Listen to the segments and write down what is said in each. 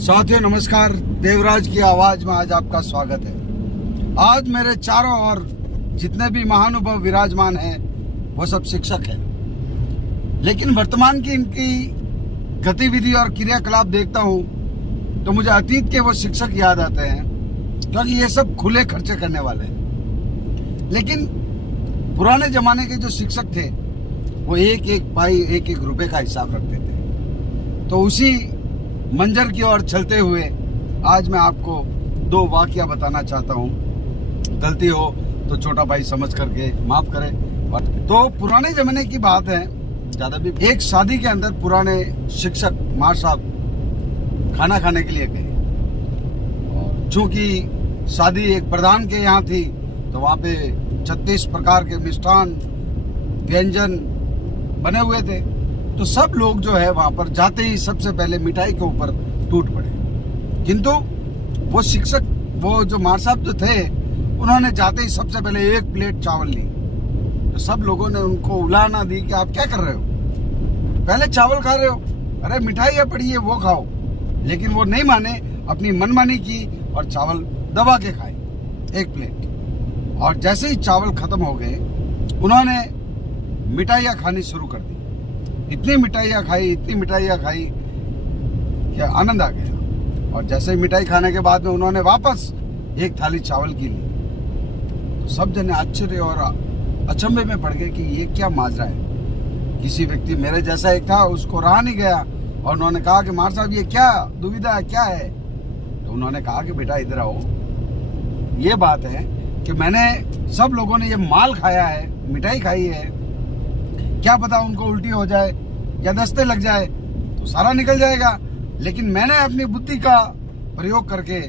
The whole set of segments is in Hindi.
साथियों नमस्कार, देवराज की आवाज में आज आपका स्वागत है। आज मेरे चारों ओर जितने भी महानुभाव विराजमान हैं वो सब शिक्षक हैं, लेकिन वर्तमान की इनकी गतिविधि और क्रियाकलाप देखता हूं तो मुझे अतीत के वो शिक्षक याद आते हैं, क्योंकि ये सब खुले खर्चे करने वाले हैं। लेकिन पुराने जमाने के जो शिक्षक थे वो एक एक पाई एक एक रुपए का हिसाब रखते थे। तो उसी मंजर की ओर चलते हुए आज मैं आपको दो वाकया बताना चाहता हूँ। गलती हो तो छोटा भाई समझ करके माफ करें। तो पुराने जमाने की बात है, ज्यादा भी, एक शादी के अंदर पुराने शिक्षक मार साहब खाना खाने के लिए गए। और चूंकि शादी एक प्रधान के यहाँ थी तो वहाँ पे 36 प्रकार के मिष्ठान व्यंजन बने हुए थे। तो सब लोग जो है वहां पर जाते ही सबसे पहले मिठाई के ऊपर टूट पड़े, किंतु वो शिक्षक, वो जो मार साहब जो थे, उन्होंने जाते ही सबसे पहले एक प्लेट चावल ली। तो सब लोगों ने उनको उलाहना दी कि आप क्या कर रहे हो, पहले चावल खा रहे हो, अरे मिठाई है पड़ी है वो खाओ। लेकिन वो नहीं माने, अपनी मनमानी की और चावल दबा के खाए एक प्लेट। और जैसे ही चावल खत्म हो गए उन्होंने मिठाइयाँ खानी शुरू कर दी। इतनी मिठाइयाँ खाई कि आनंद आ गया। और जैसे ही मिठाई खाने के बाद में उन्होंने वापस एक थाली चावल की ली। तो सब जने आश्चर्य और अचंभे में पड़ गए कि ये क्या माजरा है। किसी व्यक्ति मेरे जैसा एक था, उसको रहा नहीं गया और उन्होंने कहा कि मार साहब ये क्या दुविधा है, क्या है। तो उन्होंने कहा कि बेटा इधर आओ, ये बात है कि मैंने, सब लोगों ने ये माल खाया है, मिठाई खाई है, क्या पता उनको उल्टी हो जाए या दस्ते लग जाए तो सारा निकल जाएगा। लेकिन मैंने अपनी बुद्धि का प्रयोग करके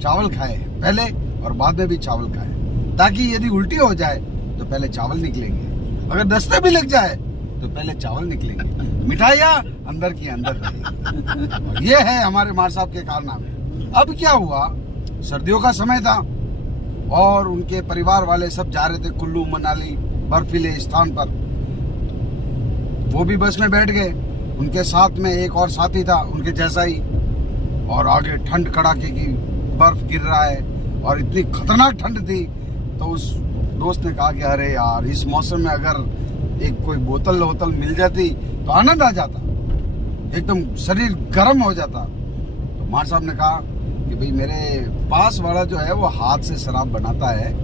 चावल खाए पहले और बाद में भी चावल खाए, ताकि यदि उल्टी हो जाए तो पहले चावल निकलेंगे, अगर दस्ते भी लग जाए तो पहले चावल निकलेंगे, मिठाइयाँ अंदर की अंदर रहेगी। ये है हमारे मार साहब के कारनामे। अब क्या हुआ, सर्दियों का समय था और उनके परिवार वाले सब जा रहे थे कुल्लू मनाली बर्फीले स्थान पर। वो भी बस में बैठ गए, उनके साथ में एक और साथी था उनके जैसा ही, और आगे ठंड कड़ाके की बर्फ गिर रहा है और इतनी खतरनाक ठंड थी। तो उस दोस्त ने कहा कि अरे यार, इस मौसम में अगर एक कोई बोतल मिल जाती तो आनंद आ जाता, एकदम शरीर गर्म हो जाता। तो मार साहब ने कहा कि भाई मेरे पास वाला जो है वो हाथ से शराब बनाता है,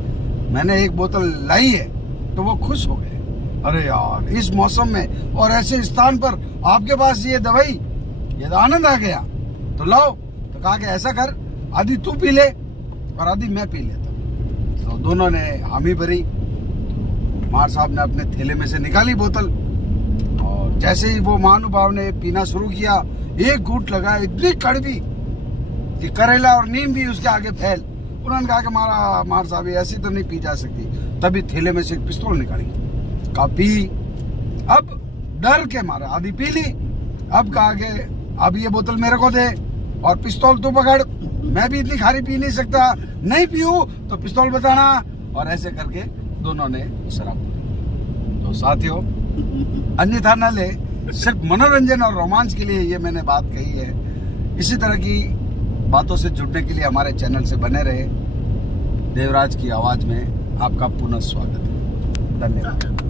मैंने एक बोतल लाई है। तो वो खुश हो गए, अरे यार इस मौसम में और ऐसे स्थान पर आपके पास ये दवाई, ये तो आनंद आ गया, तो लाओ। तो कहा कि ऐसा कर, आधी तू पी ले और आधी मैं पी लेता। तो दोनों ने हामी भरी। तो मार साहब ने अपने थैले में से निकाली बोतल और जैसे ही वो महानुभाव ने पीना शुरू किया, एक घूंट लगा, इतनी कड़वी कि करेला और नीम भी उसके आगे फैल। उन्होंने कहा कि मार साहब ऐसी तो नहीं पी जा सकती। तभी थैले में से एक पिस्तौल निकाली, पी। अब डर के मारे आधी पी ली। अब कहा कि अब ये बोतल मेरे को दे और पिस्तौल तू पकड़, मैं भी इतनी खारी पी नहीं सकता, नहीं पीऊं तो पिस्तौल बताना। और ऐसे करके दोनों ने शराब पी। तो साथियों, अन्यथा न ले, सिर्फ मनोरंजन और रोमांच के लिए ये मैंने बात कही है। इसी तरह की बातों से जुड़ने के लिए हमारे चैनल से बने रहे। देवराज की आवाज में आपका पुनः स्वागत है। धन्यवाद।